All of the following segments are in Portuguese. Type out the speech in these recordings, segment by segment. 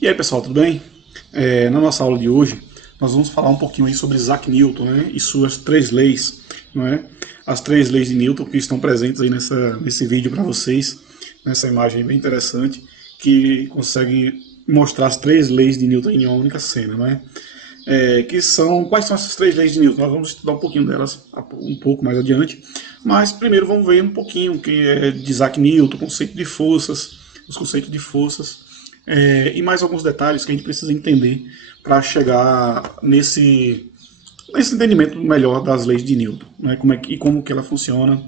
E aí pessoal, tudo bem? Na nossa aula de hoje, nós vamos falar um pouquinho aí sobre Isaac Newton, né, e suas três leis, não é? As três leis de Newton que estão presentes aí nesse vídeo para vocês, nessa imagem bem interessante, que consegue mostrar as três leis de Newton em uma única cena, não é? Quais são essas três leis de Newton? Nós vamos estudar um pouquinho delas um pouco mais adiante, mas primeiro vamos ver um pouquinho que é de Isaac Newton, o conceito de forças, os conceitos de forças, e mais alguns detalhes que a gente precisa entender para chegar nesse entendimento melhor das leis de Newton, né, como que ela funciona,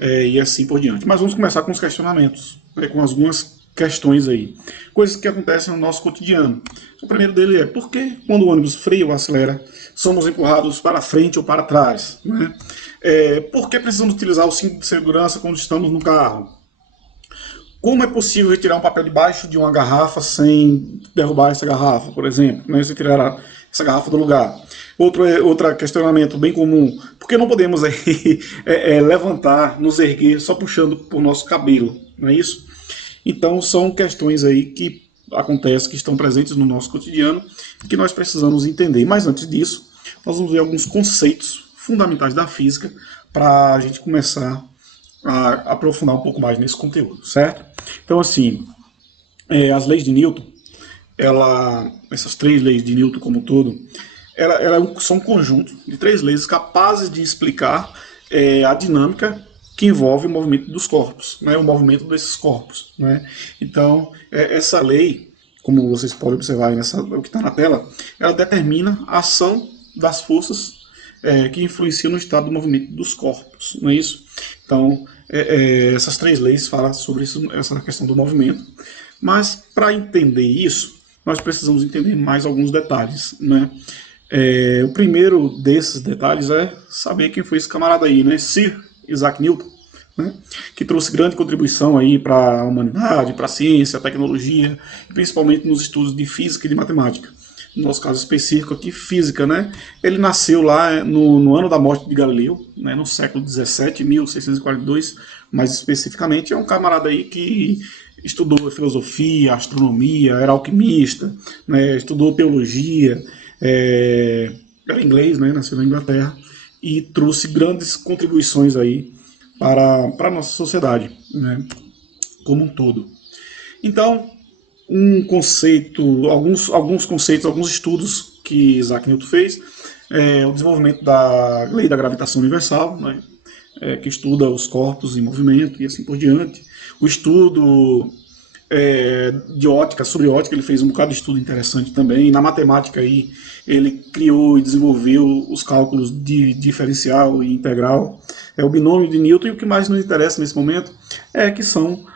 e assim por diante. Mas vamos começar com os questionamentos, né, com algumas questões aí, coisas que acontecem no nosso cotidiano. O primeiro dele é: por que quando o ônibus freia ou acelera, somos empurrados para frente ou para trás? Né? Por que precisamos utilizar o cinto de segurança quando estamos no carro? Como é possível retirar um papel debaixo de uma garrafa sem derrubar essa garrafa, por exemplo? Né? Você tirar essa garrafa do lugar. Outro questionamento bem comum: por que não podemos levantar, nos erguer só puxando por nosso cabelo? Não é isso? Então são questões aí que acontecem, que estão presentes no nosso cotidiano, que nós precisamos entender. Mas antes disso, nós vamos ver alguns conceitos fundamentais da física para a gente começar a aprofundar um pouco mais nesse conteúdo, certo? Então, assim, as leis de Newton, essas três leis de Newton como um todo, são um conjunto de três leis capazes de explicar a dinâmica que envolve o movimento dos corpos, né, o movimento desses corpos. Né? Então, essa lei, como vocês podem observar aí o que está na tela, ela determina a ação das forças que influenciam no estado do movimento dos corpos, não é isso? Então, essas três leis falam sobre essa questão do movimento, mas para entender isso, nós precisamos entender mais alguns detalhes, né? O primeiro desses detalhes é saber quem foi esse camarada aí, né? Sir Isaac Newton, né? Que trouxe grande contribuição aí para a humanidade, para a ciência, a tecnologia, principalmente nos estudos de física e de matemática. No nosso caso específico aqui, física, né? Ele nasceu lá no ano da morte de Galileu, né? No século 17, 1642, mais especificamente. É um camarada aí que estudou filosofia, astronomia, era alquimista, né? Estudou teologia, era inglês, né? Nasceu na Inglaterra e trouxe grandes contribuições aí para a nossa sociedade, né? Como um todo. Então, alguns conceitos, alguns estudos que Isaac Newton fez, o desenvolvimento da lei da gravitação universal, né, que estuda os corpos em movimento e assim por diante. O estudo de ótica, sobre ótica, ele fez um bocado de estudo interessante também. Na matemática aí, ele criou e desenvolveu os cálculos de diferencial e integral, o binômio de Newton, e o que mais nos interessa nesse momento que são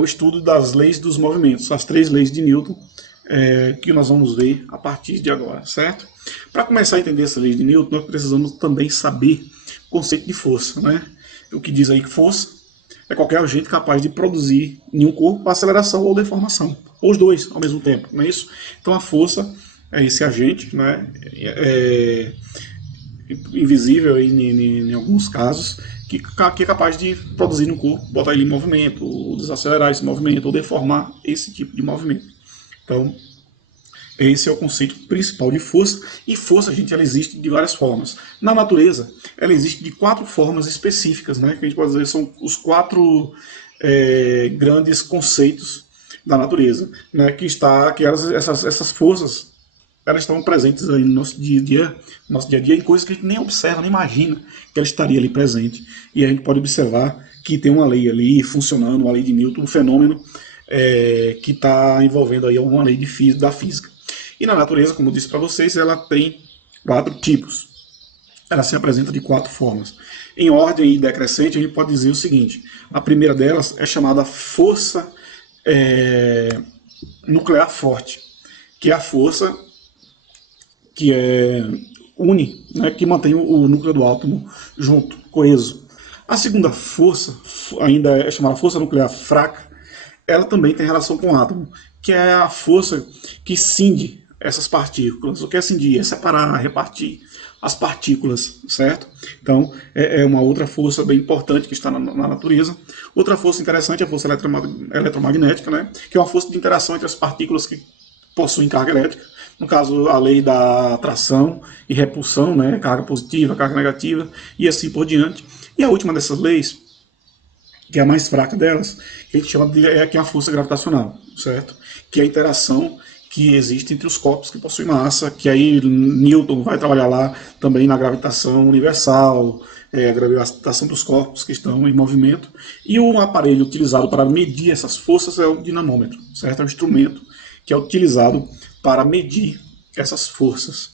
o estudo das leis dos movimentos, as três leis de Newton, que nós vamos ver a partir de agora, certo? Para começar a entender essa lei de Newton, nós precisamos também saber o conceito de força, né? O que diz aí que força é qualquer agente capaz de produzir em um corpo aceleração ou deformação, ou os dois ao mesmo tempo, não é isso? Então a força é esse agente, né? Invisível em alguns casos, que é capaz de produzir no corpo, botar ele em movimento, ou desacelerar esse movimento, ou deformar esse tipo de movimento. Então, esse é o conceito principal de força, e força, gente, ela existe de várias formas. Na natureza, ela existe de quatro formas específicas, né, que a gente pode dizer são os quatro grandes conceitos da natureza, né, essas forças, elas estão presentes aí no nosso dia a dia, em coisas que a gente nem observa, nem imagina que ela estaria ali presente. E a gente pode observar que tem uma lei ali funcionando, uma lei de Newton, um fenômeno que está envolvendo aí alguma lei da física. E na natureza, como eu disse para vocês, ela tem quatro tipos. Ela se apresenta de quatro formas. Em ordem decrescente, a gente pode dizer o seguinte: a primeira delas é chamada força nuclear forte, que é a força que une, né, que mantém o núcleo do átomo junto, coeso. A segunda força, ainda é chamada força nuclear fraca, ela também tem relação com o átomo, que é a força que cinge essas partículas. O que é cindir? É separar, repartir as partículas, certo? Então, é uma outra força bem importante que está na natureza. Outra força interessante é a força eletromagnética, né, que é uma força de interação entre as partículas que possuem carga elétrica. No caso, a lei da atração e repulsão, né? Carga positiva, carga negativa e assim por diante. E a última dessas leis, que é a mais fraca delas, que a gente chama de que é a força gravitacional, certo? Que é a interação que existe entre os corpos que possuem massa, que aí Newton vai trabalhar lá também na gravitação universal, a gravitação dos corpos que estão em movimento, e o aparelho utilizado para medir essas forças é o dinamômetro, certo? É um instrumento que é utilizado para medir essas forças.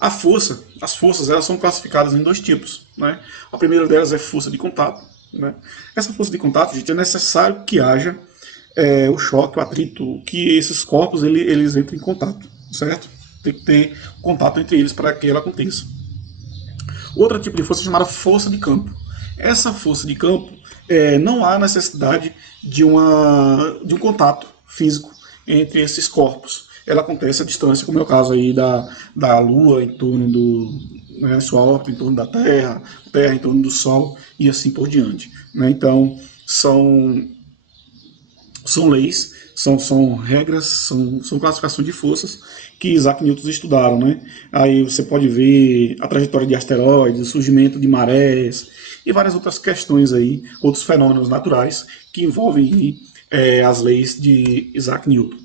As forças elas são classificadas em dois tipos, né? A primeira delas é força de contato, né? Essa força de contato, gente, é necessário que haja o choque, o atrito, que esses corpos eles entrem em contato, certo? Tem que ter contato entre eles para que ela aconteça. Outro tipo de força é chamada força de campo. Essa força de campo não há necessidade de um contato físico entre esses corpos. Ela acontece à distância, como é o caso aí da Lua em torno sua órbita em torno da Terra, Terra em torno do Sol e assim por diante, né? Então, são leis, são regras, são classificações de forças que Isaac Newton estudaram, né? Aí você pode ver a trajetória de asteroides, o surgimento de marés e várias outras questões aí, outros fenômenos naturais que envolvem as leis de Isaac Newton,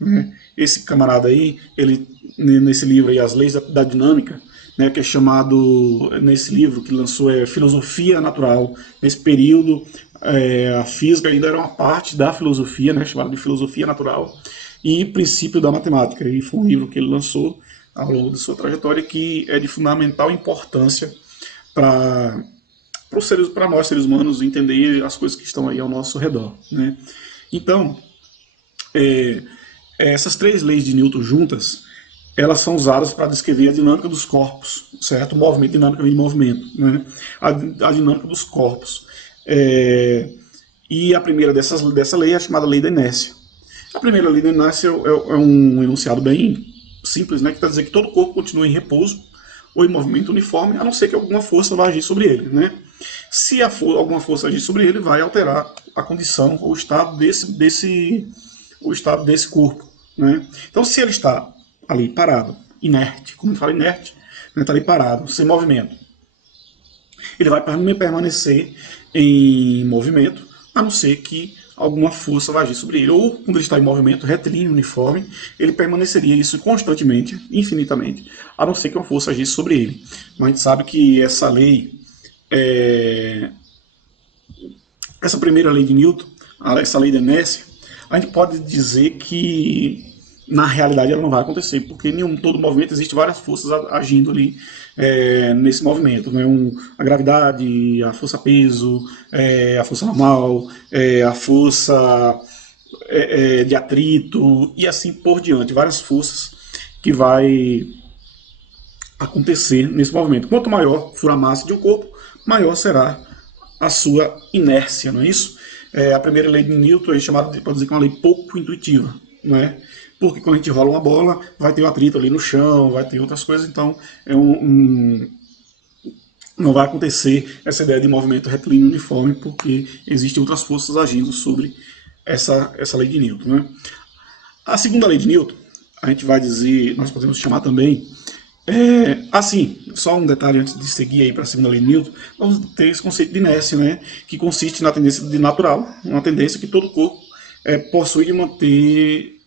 né? Esse camarada aí, ele nesse livro aí, As Leis da Dinâmica, né, que é chamado, nesse livro que lançou, Filosofia Natural. Nesse período, a física ainda era uma parte da filosofia, né, chamada de Filosofia Natural, e Princípio da Matemática. E foi um livro que ele lançou ao longo de sua trajetória que é de fundamental importância para nós, seres humanos, entender as coisas que estão aí ao nosso redor, né? Então, essas três leis de Newton juntas, elas são usadas para descrever a dinâmica dos corpos, certo? O movimento, dinâmica vem de movimento, né? A dinâmica dos corpos. E a primeira dessa lei é a chamada lei da inércia. A primeira lei da inércia é um enunciado bem simples, né? Que está dizendo que todo corpo continua em repouso ou em movimento uniforme, a não ser que alguma força vá agir sobre ele, né? Se alguma força agir sobre ele, vai alterar a condição ou o estado desse corpo, né? Então, se ele está ali parado, inerte, como fala inerte, né, está ali parado, sem movimento, ele vai permanecer em movimento, a não ser que alguma força vai agir sobre ele. Ou, quando ele está em movimento retilíneo, uniforme, ele permaneceria isso constantemente, infinitamente, a não ser que uma força agisse sobre ele. Mas a gente sabe que essa lei, essa primeira lei de Newton, essa lei da inércia, a gente pode dizer que na realidade ela não vai acontecer, porque em todo movimento existe várias forças agindo ali nesse movimento, né? A gravidade, a força-peso, a força normal, a força de atrito e assim por diante, várias forças que vai acontecer nesse movimento. Quanto maior for a massa de um corpo, maior será a sua inércia, não é isso? A primeira lei de Newton é chamada, pode dizer que é uma lei pouco intuitiva, não é? Porque quando a gente rola uma bola, vai ter um atrito ali no chão, vai ter outras coisas, então não vai acontecer essa ideia de movimento retilíneo uniforme, porque existem outras forças agindo sobre essa lei de Newton, né? A segunda lei de Newton, a gente vai dizer, nós podemos chamar também, só um detalhe antes de seguir aí para a segunda lei de Newton, vamos ter esse conceito de inércia, né, que consiste na tendência de natural, uma tendência que todo corpo possui de manter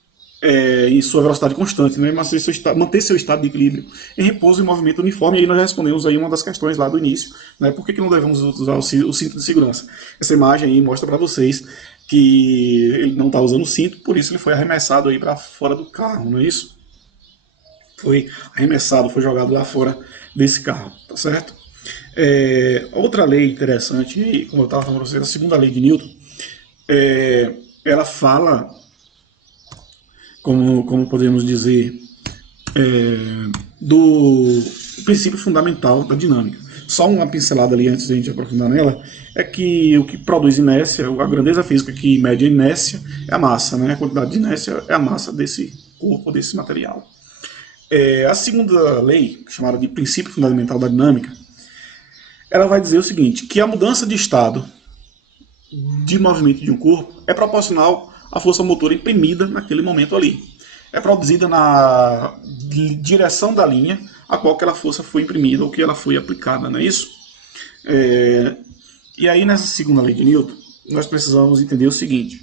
em sua velocidade constante, né, manter seu estado de equilíbrio em repouso e movimento uniforme. E aí nós já respondemos aí uma das questões lá do início, né, por que não devemos usar o cinto de segurança. Essa imagem aí mostra para vocês que ele não está usando o cinto, por isso ele foi arremessado aí para fora do carro, não é isso? Foi arremessado, foi jogado lá fora desse carro, tá certo? Outra lei interessante, como eu estava falando para vocês, a segunda lei de Newton, ela fala, como podemos dizer, do princípio fundamental da dinâmica. Só uma pincelada ali antes de a gente aprofundar nela, é que o que produz inércia, a grandeza física que mede a inércia é a massa, né? A quantidade de inércia é a massa desse corpo, desse material. A segunda lei, chamada de princípio fundamental da dinâmica, ela vai dizer o seguinte, que a mudança de estado de movimento de um corpo é proporcional a força motora imprimida naquele momento ali. É produzida na direção da linha a qual aquela força foi imprimida ou que ela foi aplicada, não é isso? E aí, nessa segunda lei de Newton, nós precisamos entender o seguinte: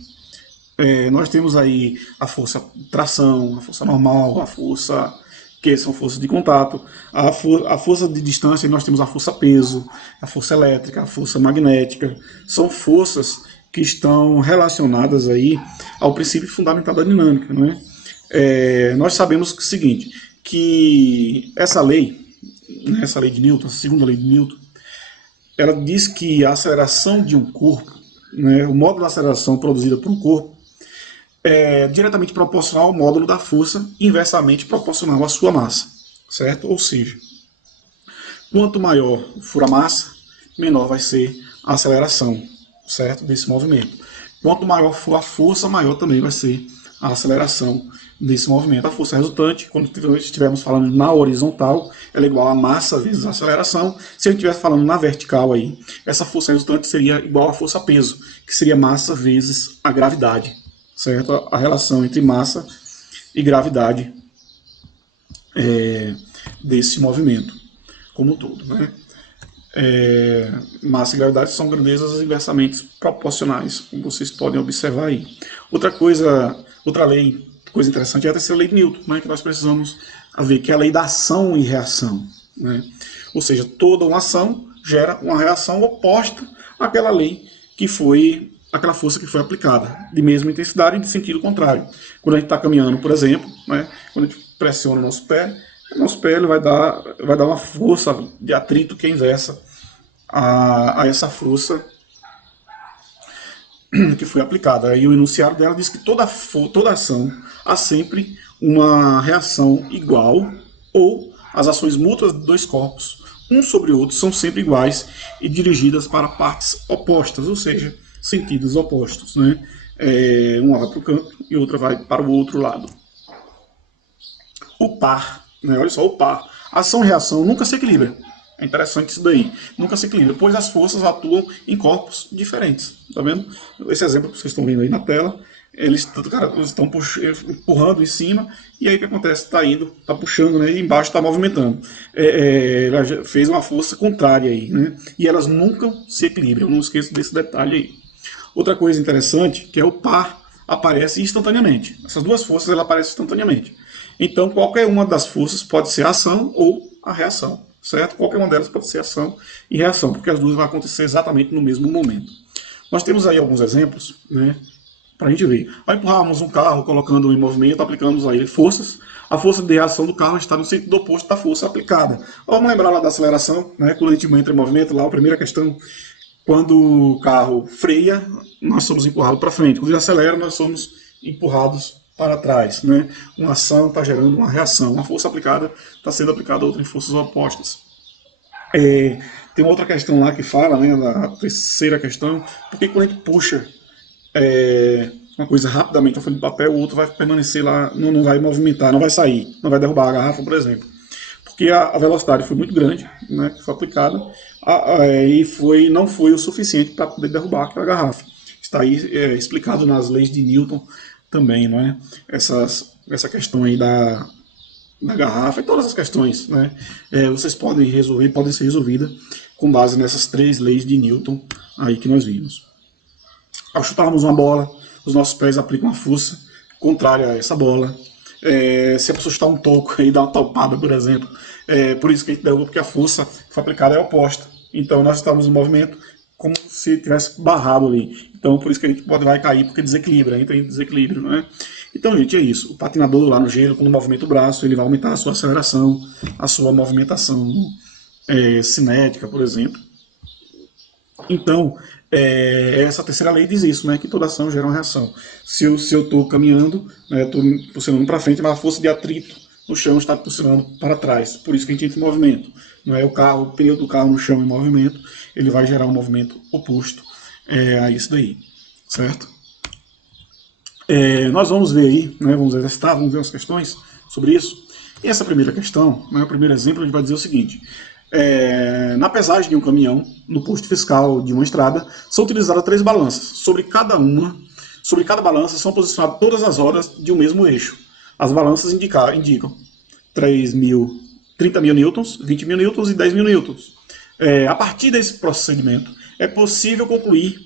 nós temos aí a força tração, a força normal, a força que são forças de contato, a força de distância, nós temos a força peso, a força elétrica, a força magnética, são forças que estão relacionadas aí ao princípio fundamental da dinâmica, não é? Nós sabemos o seguinte, que essa lei de Newton, a segunda lei de Newton, ela diz que a aceleração de um corpo, né, o módulo de aceleração produzida por um corpo, é diretamente proporcional ao módulo da força, inversamente proporcional à sua massa, certo? Ou seja, quanto maior for a massa, menor vai ser a aceleração, certo? Desse movimento. Quanto maior for a força, maior também vai ser a aceleração desse movimento. A força resultante, quando estivermos falando na horizontal, ela é igual a massa vezes a aceleração. Se a gente estivesse falando na vertical aí, essa força resultante seria igual à força peso, que seria massa vezes a gravidade, certo? A relação entre massa e gravidade desse movimento como um todo, né? Massa e gravidade são grandezas inversamente proporcionais, como vocês podem observar aí. Outra lei, coisa interessante, é a terceira lei de Newton, né, que nós precisamos ver, que é a lei da ação e reação, né? Ou seja, toda uma ação gera uma reação oposta àquela lei que foi, aquela força que foi aplicada, de mesma intensidade e de sentido contrário. Quando a gente está caminhando, por exemplo, né, quando a gente pressiona o nosso pé ele vai dar uma força de atrito que é inversa a essa força que foi aplicada. E o enunciado dela diz que toda ação há sempre uma reação igual, ou as ações mútuas de dois corpos, um sobre o outro, são sempre iguais e dirigidas para partes opostas, ou seja, sentidos opostos, né? Uma vai para o canto e outra vai para o outro lado. O par, né? Olha só, o par. Ação e reação nunca se equilibra. É interessante isso daí. Nunca se equilibra, pois as forças atuam em corpos diferentes. Tá vendo? Esse exemplo que vocês estão vendo aí na tela, eles estão empurrando em cima, e aí o que acontece? Está puxando, né? E embaixo está movimentando. Ela já fez uma força contrária aí, né? E elas nunca se equilibram. Não esqueça desse detalhe aí. Outra coisa interessante, que é o par aparece instantaneamente. Essas duas forças ela aparecem instantaneamente. Então, qualquer uma das forças pode ser a ação ou a reação, certo? Qualquer uma delas pode ser ação e reação, porque as duas vão acontecer exatamente no mesmo momento. Nós temos aí alguns exemplos, né, para a gente ver. Ao empurrarmos um carro, colocando em movimento, aplicamos a ele forças, a força de reação do carro está no sentido oposto da força aplicada. Vamos lembrar lá da aceleração, né, quando a gente entra em movimento, lá a primeira questão, quando o carro freia, nós somos empurrados para frente. Quando ele acelera, nós somos empurrados para trás, né? Uma ação está gerando uma reação, uma força aplicada está sendo aplicada a outra em forças opostas. Tem uma outra questão lá que fala, né, da terceira questão, porque quando a gente puxa uma coisa rapidamente a folha de papel, o outro vai permanecer lá, não vai movimentar, não vai sair, não vai derrubar a garrafa, por exemplo. Porque a velocidade foi muito grande, né, que foi aplicada, e não foi o suficiente para poder derrubar aquela garrafa. Está aí explicado nas leis de Newton também, não é? Essa questão aí da garrafa e todas as questões, né? Vocês podem ser resolvidas com base nessas três leis de Newton aí que nós vimos. Ao chutarmos uma bola, os nossos pés aplicam uma força contrária a essa bola. Se a pessoa chutar um toco e dar uma topada, por exemplo, por isso que a gente derruba, porque a força que foi aplicada é oposta. Então nós estamos em movimento como se tivesse barrado ali. Então, por isso que a gente vai cair, porque desequilibra, entra em desequilíbrio, não é? Então, gente, é isso. O patinador lá no gelo, quando movimenta o braço, ele vai aumentar a sua aceleração, a sua movimentação cinética, por exemplo. Então, essa terceira lei diz isso, né? Que toda ação gera uma reação. Se eu estou caminhando, estou funcionando para frente, mas a força de atrito no chão está funcionando para trás. Por isso que a gente entra em movimento. Não é o pneu do carro no chão em movimento, ele vai gerar um movimento oposto a isso daí, certo? Nós vamos ver aí, né, vamos exercitar, vamos ver umas questões sobre isso. E essa primeira questão, né, o primeiro exemplo, a gente vai dizer o seguinte: na pesagem de um caminhão, no posto fiscal de uma estrada, são utilizadas 3 balanças. Sobre cada uma sobre cada balança são posicionadas todas as horas de um mesmo eixo. As balanças indicam 30 mil newtons, 20 mil newtons e 10 mil newtons. A partir desse procedimento, é possível concluir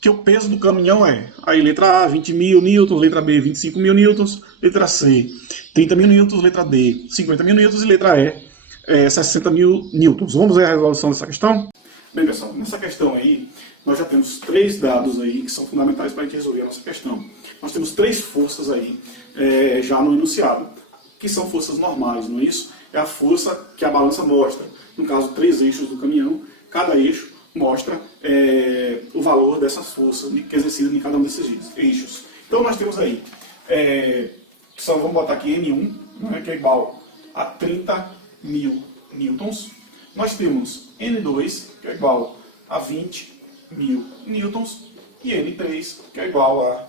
que o peso do caminhão aí letra A, 20 mil newtons, letra B, 25 mil newtons, letra C, 30 mil newtons, letra D, 50 mil newtons e letra E, 60 mil newtons. Vamos ver a resolução dessa questão? Bem, pessoal, nessa questão aí, nós já temos 3 dados aí que são fundamentais para a gente resolver a nossa questão. Nós temos 3 forças aí já no enunciado, que são forças normais, não é isso? É a força que a balança mostra. No caso, 3 eixos do caminhão, cada eixo mostra o valor dessas forças que é exercida em cada um desses eixos. Então nós temos aí, vamos botar aqui N1, né, que é igual a 30 mil newtons. Nós temos N2, que é igual a 20 mil newtons, e N3, que é igual a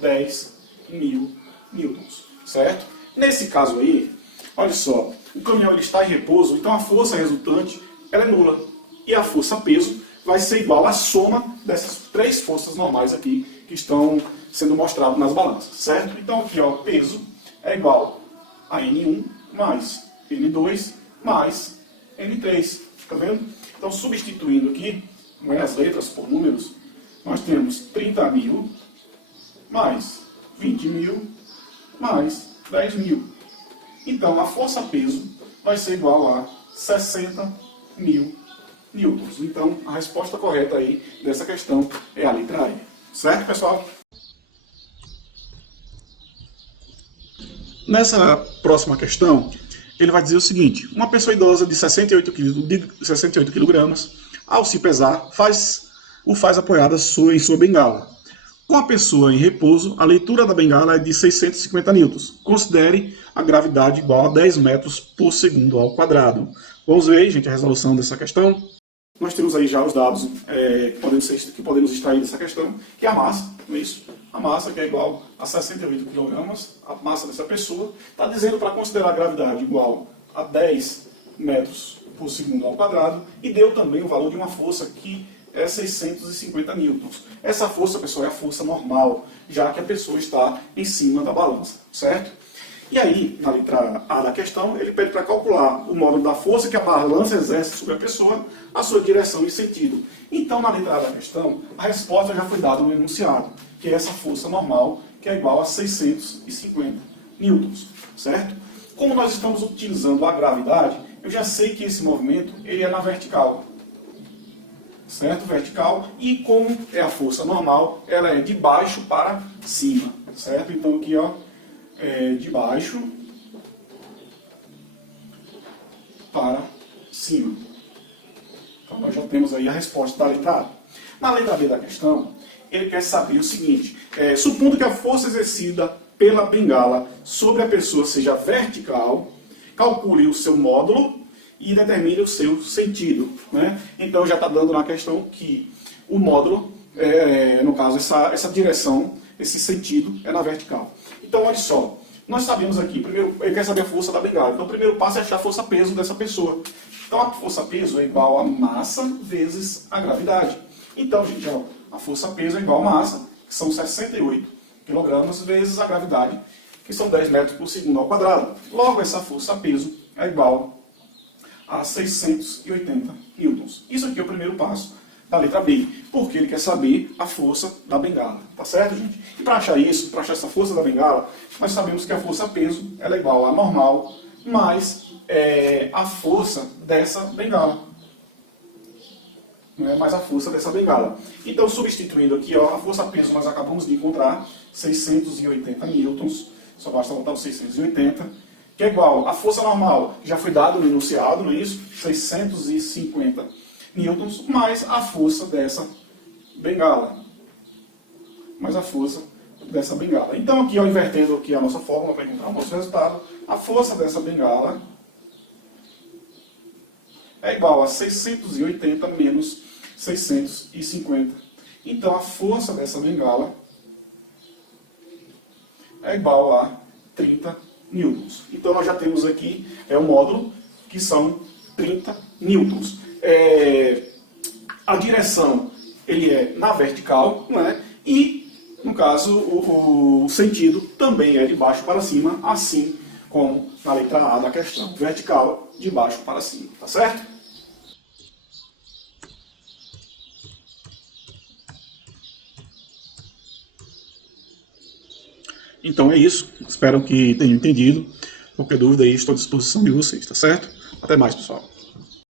10 mil newtons, certo? Nesse caso aí, olha só, o caminhão ele está em repouso, então a força resultante ela é nula. E a força peso vai ser igual à soma dessas 3 forças normais aqui que estão sendo mostradas nas balanças, certo? Então aqui, ó, peso é igual a N1 mais N2 mais N3, tá vendo? Então substituindo aqui as letras por números, nós temos 30 mil mais 20 mil mais 10 mil. Então a força peso vai ser igual a 60 mil newtons. Então, a resposta correta aí dessa questão é a letra E. Certo, pessoal? Nessa próxima questão, ele vai dizer o seguinte: uma pessoa idosa de 68 kg, ao se pesar, o faz apoiada em sua bengala. Com a pessoa em repouso, a leitura da bengala é de 650 newtons. Considere a gravidade igual a 10 metros por segundo ao quadrado. Vamos ver, gente, a resolução dessa questão. Nós temos aí já os dados que podemos extrair dessa questão, que é a massa, não é isso? A massa que é igual a 68 kg, a massa dessa pessoa, está dizendo para considerar a gravidade igual a 10 metros por segundo ao quadrado, e deu também o valor de uma força que é 650 newtons. Essa força, pessoal, é a força normal, já que a pessoa está em cima da balança, certo? E aí, na letra A da questão, ele pede para calcular o módulo da força que a balança exerce sobre a pessoa, a sua direção e sentido. Então, na letra A da questão, a resposta já foi dada no enunciado, que é essa força normal, que é igual a 650 newtons, certo? Como nós estamos utilizando a gravidade, eu já sei que esse movimento ele é na vertical, certo? Vertical, e como é a força normal, ela é de baixo para cima, certo? Então, aqui, ó, de baixo para cima. Então nós já temos aí a resposta da letra A. Na letra B da questão, ele quer saber o seguinte: supondo que a força exercida pela bengala sobre a pessoa seja vertical, calcule o seu módulo e determine o seu sentido, né? Então já está dando na questão que o módulo, no caso essa direção, esse sentido é na vertical. Então, olha só, nós sabemos aqui, primeiro, ele quer saber a força da bengala. Então, o primeiro passo é achar a força-peso dessa pessoa. Então, a força-peso é igual a massa vezes a gravidade. Então, gente, ó, a força-peso é igual a massa, que são 68 kg, vezes a gravidade, que são 10 metros por segundo ao quadrado. Logo, essa força-peso é igual a 680 newtons. Isso aqui é o primeiro passo da letra B, porque ele quer saber a força da bengala, tá certo, gente? E para achar isso, para achar essa força da bengala, nós sabemos que a força-peso ela é igual a normal mais a força dessa bengala, não é? Mais a força dessa bengala. Então, substituindo aqui, ó, a força-peso nós acabamos de encontrar 680 newtons, só basta botar o 680, que é igual a força normal, que já foi dado no enunciado, não é isso? 650 newtons, mais a força dessa bengala. Mais a força dessa bengala. Então aqui, ó, invertendo aqui a nossa fórmula para encontrar o nosso resultado, a força dessa bengala é igual a 680 menos 650. Então a força dessa bengala é igual a 30 newtons. Então nós já temos aqui o módulo, que são 30 newtons. A direção ele é na vertical, não é? E, no caso, o sentido também é de baixo para cima, assim como na letra A da questão. Vertical, de baixo para cima, tá certo? Então é isso. Espero que tenham entendido. Qualquer dúvida aí, estou à disposição de vocês, tá certo? Até mais, pessoal.